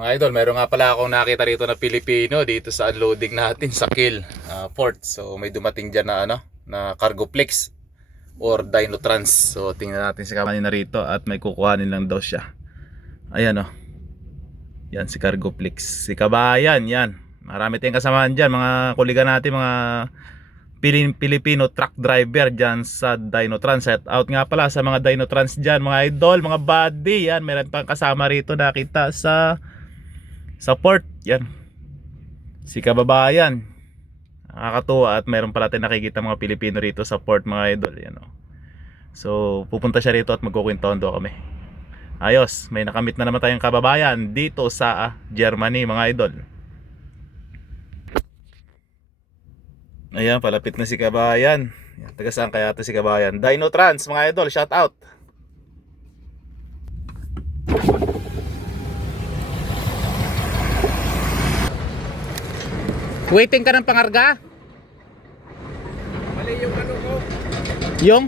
Mga idol, meron nga pala akong nakita rito na Pilipino dito sa unloading natin sa Kiel port. So may dumating dyan na na Cargoplex or Dinotrans. So tingnan natin si kanina rito at may kukuhanin lang daw siya. Ayan Yan si Cargoplex. Si Kabayan, yan. Marami tayong kasamahan dyan, mga kuliga natin, mga Pilipino truck driver dyan sa Dinotrans. Set out nga pala sa mga Dinotrans dyan, mga idol, mga buddy. Yan, meron pang kasama rito nakita sa port. Yan, si Kababayan. Nakakatuwa at meron pala tayong nakikita mga Pilipino rito sa port, mga idol. Yan, so pupunta siya rito at magkukwentuhan daw kami. Ayos, may nakamit na naman tayong kababayan dito sa Germany, mga idol. Ayan, palapit na si Kabayan. Yan, taga saan kaya ito si Kabayan? Dinotrans, mga idol, shout out. Waiting ka ng pangarga? Mali yung ano ko. Yung?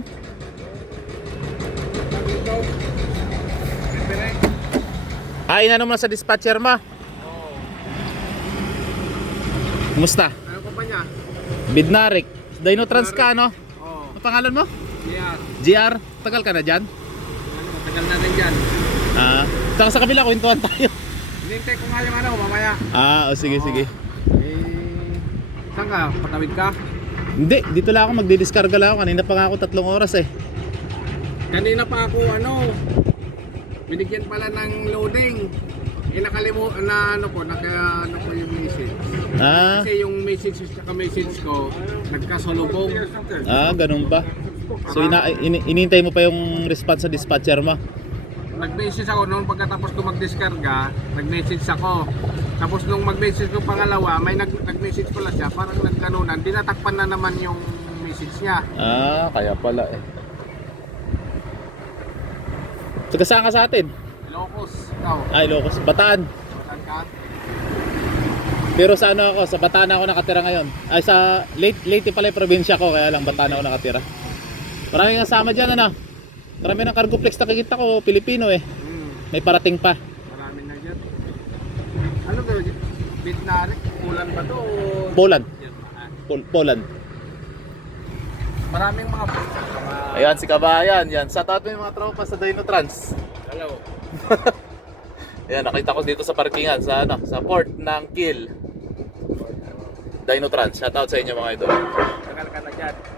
Inano mo sa dispatcher mo? Oo. Kumusta? Ano pa ba niya? Bidnarik. Dinotrans ka, no? Oo. Ano pangalan mo? Yeah. GR. Tagal ka na dyan? Ano, tagal na rin dyan. Saka sa kabila, kwentuhan tayo. Hinintay ko nga yung ano, mamaya. Sige, Oo. sige. Saan ka? Patawid ka? Hindi, dito lang ako, magdidiskarga lang ako. Kanina pa nga ako 3 oras eh. Kanina pa ako binigyan pala ng loading. Nakalimutan na ano ko yung message. Kasi yung message ko nagkasalubong. Ganun ba? So inintay mo pa yung response sa dispatcher mo? Nag-message ako noon pagkatapos ko mag-diskarga, nag-message ako. Tapos nung mag-message ko pangalawa, may nag-message pala siya, parang nagganunan, dinatakpan na naman yung message niya. Kaya pala eh. Taga saan ka sa atin? Ilocos. Ikaw? Ilocos. Bataan. Saan ka? Pero sa ako, sa Bataan ako nakatira ngayon. Sa Leyte pala yung probinsya ko, kaya lang Bataan ako nakatira. Maraming kasama dyan, Marami ng Cargoplex nakikita ko, Pilipino eh. May parating pa. Marami na dyan. Ano ba yun? Bitnari? Poland ba to? Poland. Poland. Maraming mga Ayan si Kabayan, yan. Sa tato yung mga tropa sa Dinotrans. Hello. Ayan, nakita ko dito sa parkingan sa port ng Kiel. Dinotrans. Shout out sa inyo, mga idol. Tagal ka na dyan.